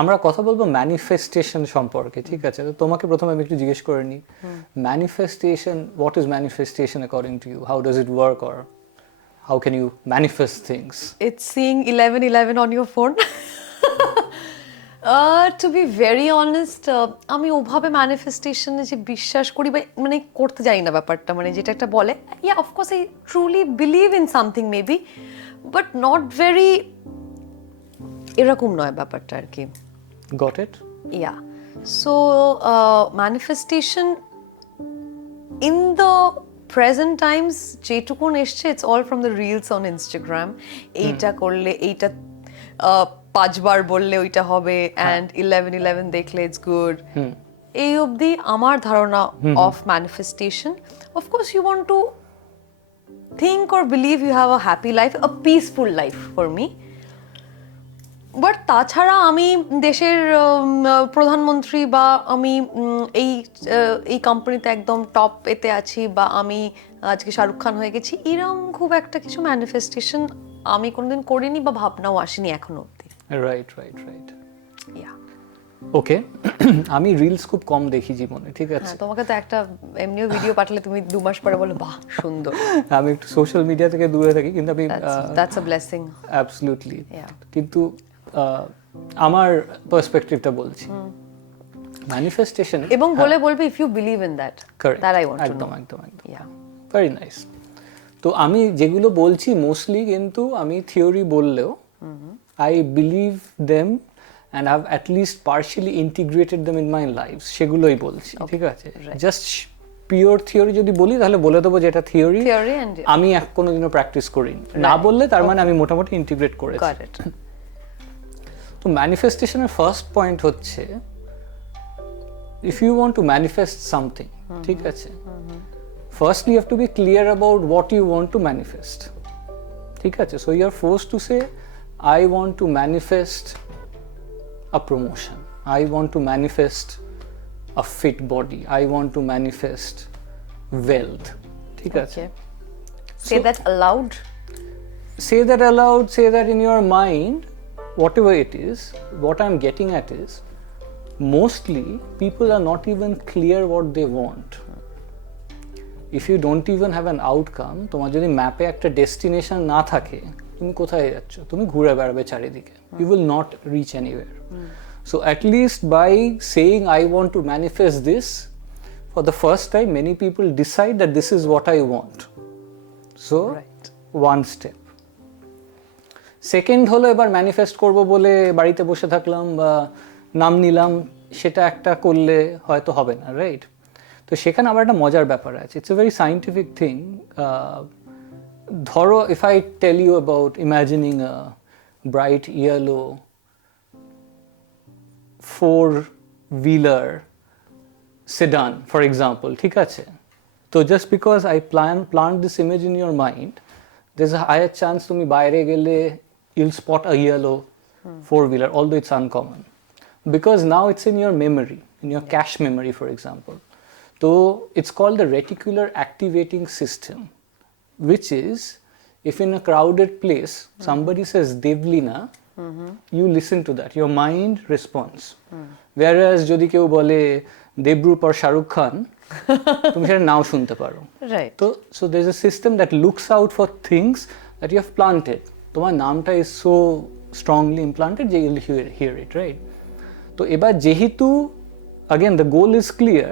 আমরা কথা বলবো ম্যানিফেস্টেশন সম্পর্কে, ঠিক আছে? তো তোমাকে প্রথমে আমি একটু জিজ্ঞেস করে নিই, manifestation, what is manifestation according to you? How does it work, or how can you manifest things? It's seeing 1111 on your phone. To be very honest, আমি ওভাবে ম্যানিফেস্টেশনে যে বিশ্বাস করি বা মানে করতে জানি না ব্যাপারটা, মানে যেটা একটা বলে, yeah of course I truly believe in something maybe, but not very এরকম নয় ব্যাপারটা আর কি. Got it? Yeah. So manifestation in the present times যেটুকুন এসছে, it's all from the reels on Instagram. এইটা করলে এইটা 5 বার বললে ওইটা হবে, and 1111 দেখলে it's good. এই অবধি আমার ধারণা of manifestation. Of course you want to think or believe you have a happy life, a peaceful life for me. But তাছাড়া আমি দেশের প্রধানমন্ত্রী বা আমি এই কোম্পানিতে একদম টপ এতে আছি বা আমি আজকে শাহরুখ খান হয়ে গেছি, এরকম খুব একটা কিছু ম্যানিফেস্টেশন আমি কোনোদিন করিনি বা ভাবনাও আসেনি এখনো অবধি. রাইট. ওকে. আমি রিলস খুব কম দেখি জীবনে, ঠিক আছে? তোমাকে তো একটা এমনিও ভিডিও পাঠালে তুমি 2 মাস পরে বলো বাহ সুন্দর. আমি একটু সোশ্যাল মিডিয়া থেকে দূরে থাকি, কিন্তু আমি দ্যাটস আ ব্লেসিং. অ্যাবসলিউটলি. কিন্তু আমার পার্সপেক্টিভটা বলছি ম্যানিফেস্টেশন, এবং বলবে if you believe in that, that I want to know. একদম. Very nice. তো আমি যেগুলো বলছি মোস্টলি কিন্তু আমি থিওরি বললেও I believe them and I've at least partially integrated them in my lives, সেগুলোই বলছি, ঠিক আছে? জাস্ট পিওর থিওরি যদি বলি তাহলে বলে দেবো যে এটা থিওরি, আমি কোনোদিনও প্র্যাকটিস করিনি. না বললে তার মানে আমি মোটামুটি ইন্টিগ্রেট করেছি. তো ম্যানিফেস্টেশনের ফার্স্ট পয়েন্ট হচ্ছে, if you want to manifest something, ঠিক আছে, firstly you have to be clear about what you want to manifest, ঠিক আছে? So you are forced to say I want to manifest a promotion, I want to manifest a fit body, I want to manifest wealth, ঠিক আছে? Say that aloud. Say that in your mind, whatever it is. What I'm getting at is, mostly people are not even clear what they want. If you don't even have an outcome, তোমার যদি ম্যাপে একটা destination না থাকে, তুমি কোথায় যাচ্ছ? তুমি ঘুরে বেড়াবে চারিদিকে. You will not reach anywhere. So at least by saying I want to manifest this, for the first time many people decide that this is what I want. So one step. Second হলো, এবার manifest করব বলে বাড়িতে বসে থাকলাম বা নাম নিলাম, সেটা একটা করলে হয়তো হবে না, রাইট? তো সেখানে আবার একটা মজার ব্যাপার আছে. It's a very scientific thing. ধরো, if I tell you about imagining a bright yellow 4-wheeler sedan, for example, ঠিক আছে? তো just because I plant this image in your mind, there's a higher chance তুমি বাইরে গেলে you'll spot a yellow 4-wheeler, although it's uncommon, because now it's in your memory, in your cache memory, for example. So it's called the reticular activating system, which is, if in a crowded place somebody says Devlina, you listen to that, your mind responds. Whereas যদি কেউ বলে Debrup or Shahrukh Khan, তুমি সেটা নাও শুনতে পারো. Right. So there's a system that looks out for things that you have planted. তোমার নামটা is so strongly implanted যে you'll hear it, right? তো এবার যেহেতু again the goal is clear,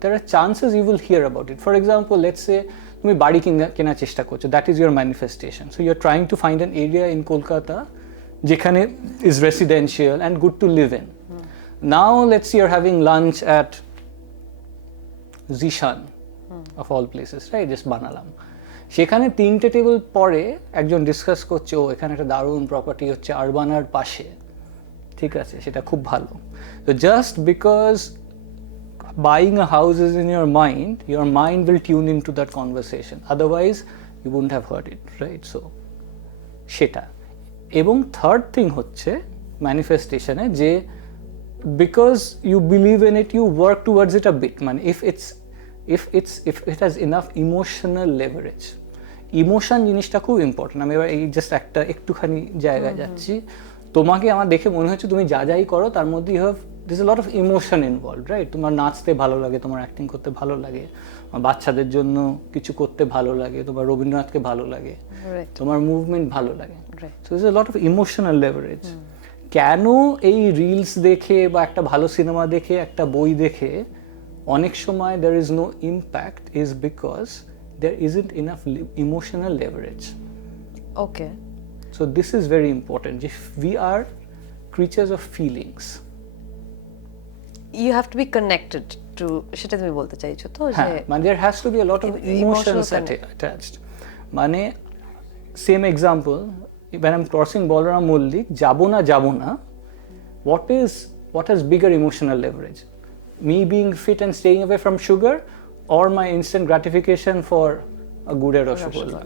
there are chances you will hear about it. For example, let's say তুমি বাড়ি কেনার চেষ্টা করছো, that is your manifestation. So you're trying to find an area in Kolkata যেখানে is residential and good to live in. Now let's say you're having lunch at Zishan, of all places, right? Just বানালাম. সেখানে 3টে table পরে একজন discuss করছে, ও এখানে একটা দারুণ প্রপার্টি হচ্ছে আরবানার পাশে, ঠিক আছে, সেটা খুব ভালো. So just because buying a house is in your mind will tune into that conversation. Otherwise, you wouldn't have heard it, right? So, সেটা. এবং থার্ড থিং হচ্ছে ম্যানিফেস্টেশনে যে because you believe in it, you work towards it a bit. মানে if it has enough emotional leverage. Emotion জিনিসটা খুব important. আমি এবার এই জাস্ট একটুখানি জায়গায় যাচ্ছি. তোমাকে আমার দেখে মনে হচ্ছে তুমি যা যাই করো তার মধ্যে you have this a lot of emotion involve, right? তোমার নাচতে ভালো লাগে, তোমার অ্যাক্টিং করতে ভালো লাগে, বাচ্চাদের জন্য কিছু করতে ভালো লাগে, তোমার রবীন্দ্রনাথকে ভালো লাগে, তোমার মুভমেন্ট ভালো লাগে, so this a lot of emotional leverage. কেন এই রিলস দেখে বা একটা ভালো সিনেমা দেখে, একটা বই দেখে অনেক সময় there is no impact is because there isn't enough emotional leverage. Okay. So this is very important. If we are creatures of feelings, You have to be connected to, সেটা তুমি বলতে চাইছো তো যে মানে there has to be a lot of emotions attached. মানে same example, when I'm crossing Balaram Mollik, যাব না, what has bigger emotional leverage? Me being fit and staying away from sugar, or my instant gratification for a good Rasgulla?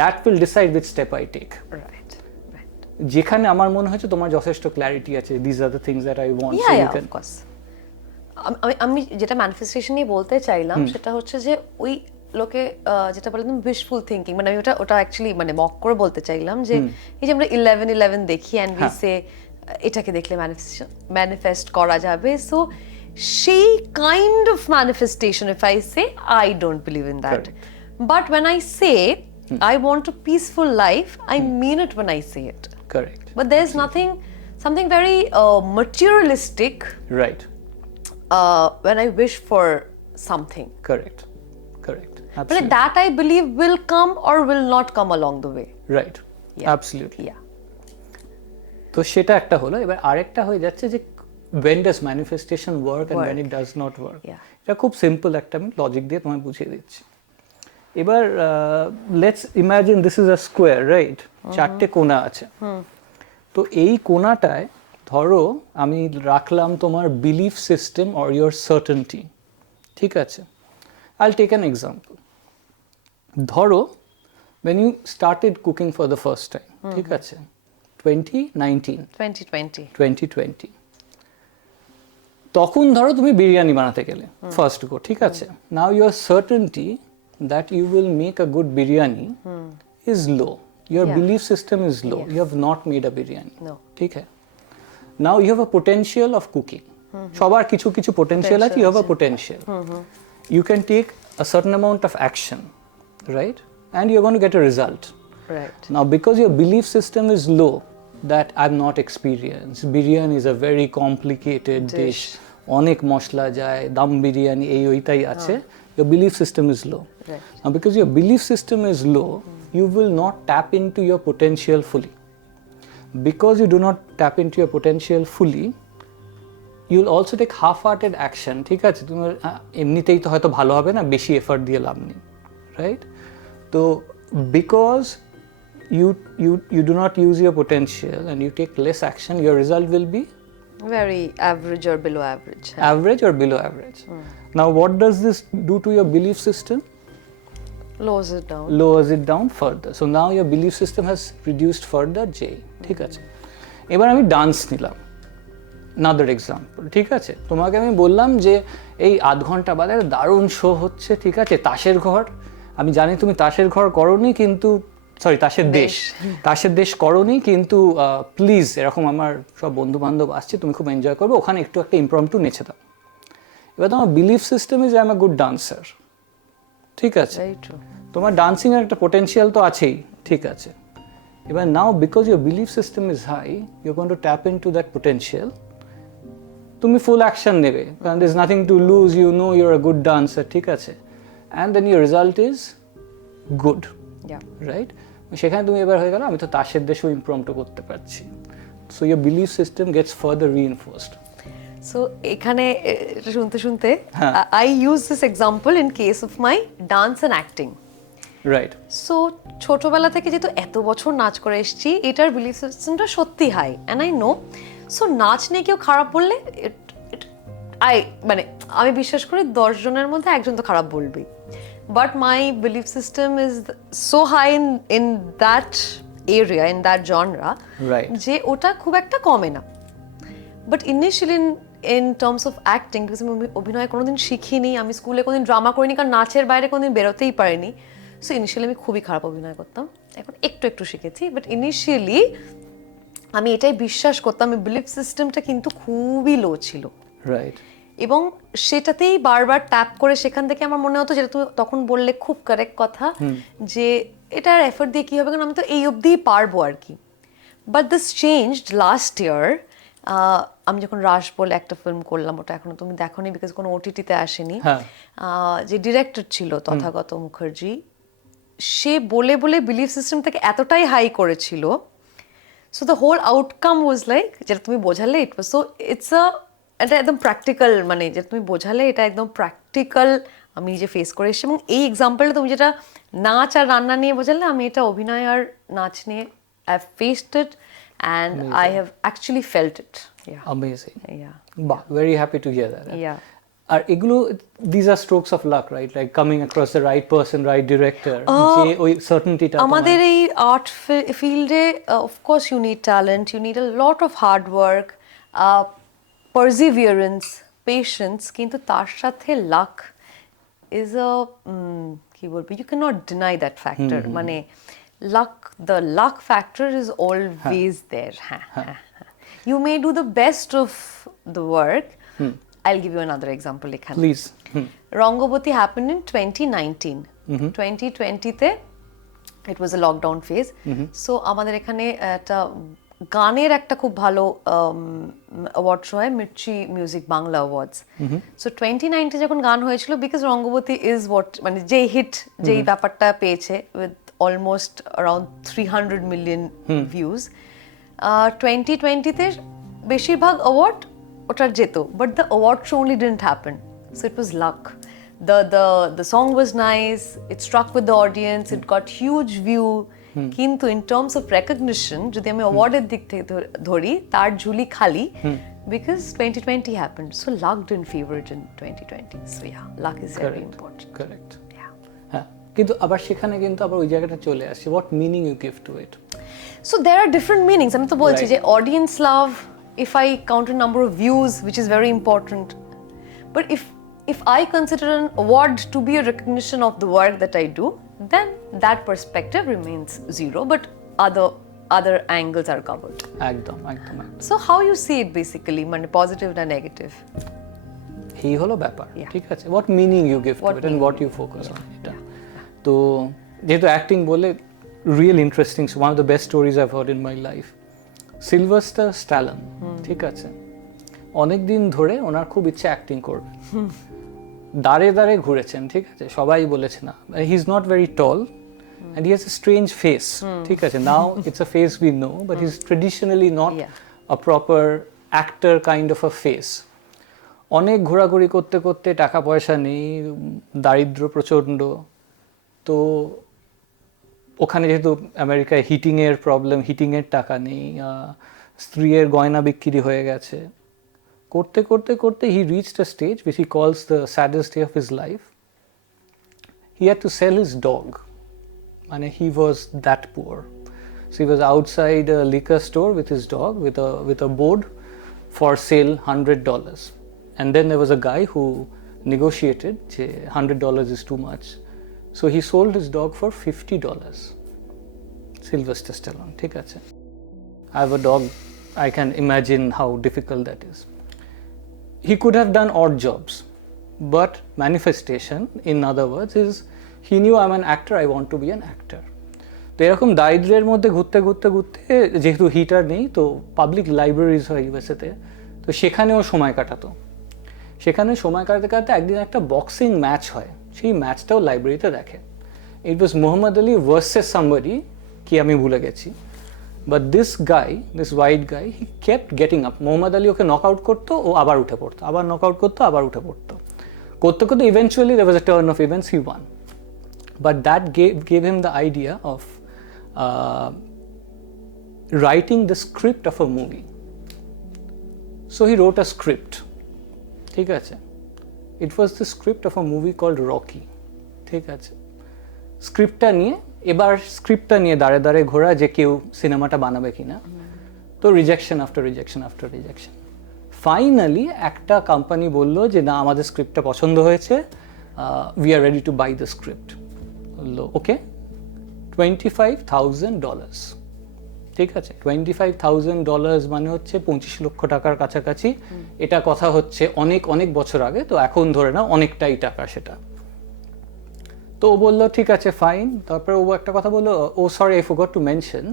That will decide which step I take. Right. যেখানে আমার মনে হচ্ছে তোমার যথেষ্ট clarity আছে, these are the things that I want. Yeah, yeah, of course. আমি যেটা manifestation নিয়ে বলতে চাইলাম সেটা হচ্ছে যে ওই লোকে যেটা বলে উইশফুল থিঙ্কিং, মানে আমি ওটা অ্যাকচুয়ালি মানে মক করে বলতে চাইলাম যে এই যে আমরা 11 দেখি অ্যান্ড উই সে এটাকে দেখলে ম্যানিফেস্ট করা যাবে, সো সেই kind of manifestation if I say I don't believe in that, but when I say I want a peaceful life, I mean it when I say it. Correct. But there's something very materialistic, Right. When I wish for something. Correct. But that I believe will come or will not come along the way. Right. Yeah. Absolutely. Yeah. তো সেটা একটা হলো। এবার আরেকটা হয়ে যাচ্ছে যে when does manifestation work and when it does not work. এটা খুব সিম্পল একটা আমি লজিক দিয়ে তোমায় বুঝিয়ে দিচ্ছি। এবার let's imagine this is a square, right? চারটে কোণা আছে। তো এই কোণাটায় ধরো আমি রাখলাম তোমার belief system or your certainty, ঠিক আছে? I'll take an example. ধরো when you started cooking for the first time, ঠিক আছে? 2020 তখন ধরো তুমি বিরিয়ানি বানাতে গেলে ফার্স্ট গো, ঠিক আছে? Now your certainty that you will make a good biryani is low, your belief system is low, you have not made a biryani, ঠিক আছে? Now you have a potential of cooking, সবার কিছু কিছু পোটেনশিয়াল আছে, you have a potential, you can take a certain amount of action, right? And you're going to get a result. Right. Now, because your belief system is low, that I'm not experienced, biryani is a very complicated dish, onek moshla jay, dum biryani, ei oitai ache, your belief system is low. Right. Now, because your belief system is low, you will not tap into your potential fully. Because you do not tap into your potential fully, you'll also take half-hearted action, ঠিক আছে? তোমার এমনিতেই তো হয়তো ভালো হবে না, বেশি এফর্ট দিয়ে লাভ নেই, রাইট? তো because you do not use your potential and you take less action, your result will be very average or below average. Average or below average. Now what does this do to your belief system? Lowers it down further. So now your belief system has reduced further J, ঠিক আছে? এবার আমি dance নিলাম, another example, ঠিক আছে? তোমাকে আমি বললাম যে এই আধ ঘন্টা বাদে দারুণ শো হচ্ছে, ঠিক আছে? তাসের ঘর, আমি জানি তুমি তাসের ঘর করোনি, কিন্তু তাসের দেশ করোনি, কিন্তু প্লিজ এরকম আমার সব বন্ধু বান্ধব আসছে, তুমি খুব এনজয় করবে, ওখানে একটু একটা ইমপ্রম্পটু নেচে দাও। এবার তোমার belief system is I am a good dancer, ঠিক আছে? তোমার ডান্সিং এর একটা পোটেনশিয়াল তো আছেই, ঠিক আছে? এবার now because your belief system is high, you are going to tap into that potential, তুমি ফুল অ্যাকশন নেবে, কারণ there is nothing to lose, you know you're a good dancer, ঠিক আছে? And then your result is good, right? সেখানে তুমি এবার হয়ে গেল আমি তো তাসের দেশেও ইমপ্রম্পটু করতে পারছি, so your belief system gets further reinforced. So এখানে শুনতে I use this example in case of my dance and acting, right? So ছোটবেলা থেকে যেহেতু এত বছর নাচ করে এসেছি, এটার বিলিফ সিস্টেমটা সত্যি high and I know. So নাচ নিয়ে কেউ খারাপ বললে মানে আমি বিশ্বাস করি 10 জনের মধ্যে একজন তো খারাপ বলবেই, but my belief system is so high in that area, in that genre, right, যে ওটা খুব একটা কমে না। But initially in terms of acting, because আমি অভিনয় কোনোদিন শিখিনি, আমি স্কুলে কোনোদিন ড্রামা করিনি, কারণ নাচের বাইরে কোনোদিন বেরোতেই পারিনি, সো ইনিশিয়ালি আমি খুবই খারাপ অভিনয় করতাম। এখন একটু শিখেছি, বাট ইনিশিয়ালি আমি এটাই বিশ্বাস করতাম, আমি বিলিফ সিস্টেমটা কিন্তু খুবই লো ছিল, রাইট। এবং সেটাতেই বারবার ট্যাপ করে সেখান থেকে আমার মনে হতো, যেটা তুমি তখন বললে খুব কারেক্ট কথা, যে এটার এফোর্ট দিয়ে কি হবে, কারণ আমি তো এই অবধিই পারবো আর কি। But this changed last year. আমি যখন রাশ বলে একটা ফিল্ম করলাম, ওটা এখনো তুমি দেখোনি বিকজ কোনো ওটিটিতে আসেনি, যে ডিরেক্টর ছিল তথাগত মুখার্জি, সে বলে বলে বিলিফ সিস্টেম থেকে এতটাই হাই করেছিল, so the whole outcome was like, যেটা তুমি বোঝালে ইট ওয়াজ সো, ইটস আ, এটা একদম প্র্যাকটিক্যাল, মানে যেটা তুমি বোঝালে এটা একদম প্র্যাকটিক্যাল, আমি নিজে ফেস করে এসেছি। এবং এই এক্সাম্পলটা তুমি যেটা নাচ আর রান্না নিয়ে বোঝালে, আমি এটা অভিনয় আর নাচ নিয়ে I have faced it and I have actually felt it. Amazing. বাহ, very happy to hear that. Yeah, আর এগুলো, this are strokes of luck, right? Like coming across the right person, right director, যে ওই সার্টেনটিটা। আমাদের এই art ফিল্ডে of course you need talent, you need a lot of hard work, perseverance, patience, কিন্তু তার সাথে লাক ইজ আ, কি বলবো, you can not deny that factor, মানে luck, the luck factor is always there. হ্যাঁ, you may do the best of the work. I'll give you another example এখানে, please. Rangabati happened in 2019. 2020-তে it was a lockdown phase. So আমাদের এখানে একটা গানের একটা খুব ভালো অ্যাওয়ার্ড শো হয়, Mirchi music Bangla awards. So 2019 যখন গান হয়েছিল, বিকজ রঙ্গবতী ইজ হোয়াট, মানে যেই হিট, যেই ব্যাপারটা পেয়েছে with almost around 300 million views, 2020-তে বেশিরভাগ অ্যাওয়ার্ড ওটার যেত, but the award show only didn't happen. So it was luck. The song was nice, it struck with the audience, it got huge view. কিন্তু in terms of recognition, যদি আমি অ্যাওয়ার্ডের দিক থেকে ধরি, তার ঝুলি খালি, because 2020 happened. So luck didn't favor it in 2020. So yeah, luck is very important. Correct. Yeah. হ্যাঁ, কিন্তু আবার সেখানে কিন্তু আবার ওই জায়গাটা চলে আসছে, what meaning you give to it. So there are different meanings. আমি তো বলছি যে audience love, if I count a number of views, which is very important, but if I consider an award to be a recognition of the work that I do, then that perspective remains zero, but other angles are covered. একদম একদম। So how you see it basically, মানে positive না negative? এই হলো ব্যাপার, ঠিক আছে? what meaning you give to it and what you focus on, এটা। তো যেহেতু অ্যাক্টিং বলে, real interesting, one of the best stories I've heard in my life. Sylvester Stallone, ঠিক আছে, অনেক দিন ধরে ওনার খুব ইচ্ছে অ্যাক্টিং করবে, দাঁড়ে দাঁড়ে ঘুরেছেন, ঠিক আছে, সবাই বলেছে না, he is not very tall and he has a strange face, ঠিক আছে, now it's a face we know, but he is traditionally not a proper actor kind of a face. অনেক ঘোরাঘুরি করতে করতে, টাকা পয়সা নেই, দারিদ্র প্রচণ্ড, তো ওখানে যেহেতু আমেরিকায় হিটিংয়ের প্রবলেম, হিটিংয়ের টাকা নেই, স্ত্রীর গয়না বিক্রি হয়ে গেছে, করতে করতে করতে he reached a stage which he calls the saddest day of his life. He had to sell his dog, মানে he was that poor. So he was outside a liquor store with his dog with a board for sale $100, and then there was a guy who negotiated যে $100 is too much. So he sold his dog for $50. Sylvester Stallone, ঠিক আছে? I have a dog. I can imagine how difficult that is. He could have done odd jobs, but manifestation, in other words, is he knew I'm an actor, I want to be an actor. তো এরকম দারিদ্র্যের মধ্যে ঘুরতে ঘুরতে ঘুরতে, যেহেতু heater নেই, তো পাবলিক লাইব্রেরিজ হয় ইউএসএতে, তো সেখানেও সময় কাটাতো। সেখানে সময় কাটাতে কাটাতে একদিন একটা বক্সিং ম্যাচ হয়, সেই ম্যাচটাও লাইব্রেরিতে দেখে। ইট ওয়াজ মোহাম্মদ আলী ভার্সেস সামবডি, কি আমি ভুলে গেছি, but this guy, this white guy, he kept getting up. Mohammad Ali okay knock out করতো, ও আবার উঠে পড়তো, আবার নক আউট করতো, আবার উঠে পড়তো, করতে করতে eventually there was a turn of events, he won. But that gave him the idea of writing the script of a movie. So he wrote a script, ঠিক আছে? It was the script of a movie called Rocky, ঠিক আছে? স্ক্রিপ্টটা নিয়ে দাঁড়ে দাঁড়ে ঘোরা যে কেউ সিনেমাটা বানাবে কিনা, তো rejection after rejection after rejection. Finally একটা কোম্পানি বললো যে না, আমাদের স্ক্রিপ্টটা পছন্দ হয়েছে, we are ready to buy the script. বললো ওকে, $25,000, ঠিক আছে, $25,000 মানে হচ্ছে 25 লক্ষ টাকার কাছাকাছি। এটা কথা হচ্ছে অনেক অনেক বছর আগে, তো এখন ধরে না অনেকটাই টাকা সেটা। তো ও বললো ঠিক আছে ফাইন। তারপরে ও একটা কথা বললো, ও sorry I forgot to mention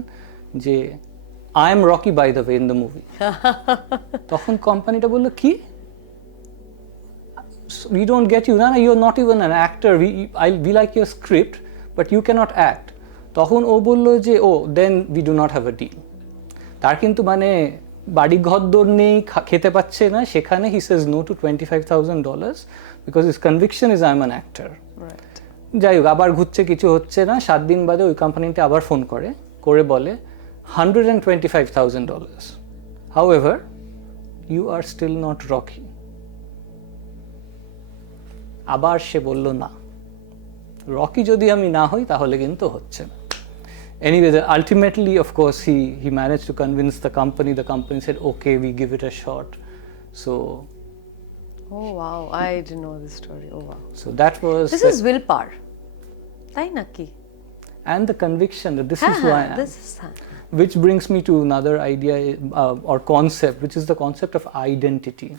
যে I am Rocky by the way in the movie. তখন কোম্পানিটা বললো কি, we don't get you, না you're not even an actor, we like your script but you cannot act। তখন ও বললো যে then we do not have a deal। তার কিন্তু মানে বাড়ি ঘরদোর নেই, খেতে পাচ্ছে না, সেখানে he says no to $25,000 because his conviction is I'm an actor। যাই হোক, আবার ঘুরছে, কিছু হচ্ছে না। 7 দিন বাদে ওই কোম্পানিতে আবার ফোন করে বলে $125,000, however you are still not Rocky। আবার সে বলল না, রকি যদি আমি না হই তাহলে কিন্তু হচ্ছে না। Anyway, ultimately of course he managed to convince the company said okay, we give it a shot। So Oh wow, I didn't know this story. Oh wow. so that was This is willpower. তাই নাকি? and the conviction that this is who I am, This is which brings me to another idea or concept, which is the concept of identity।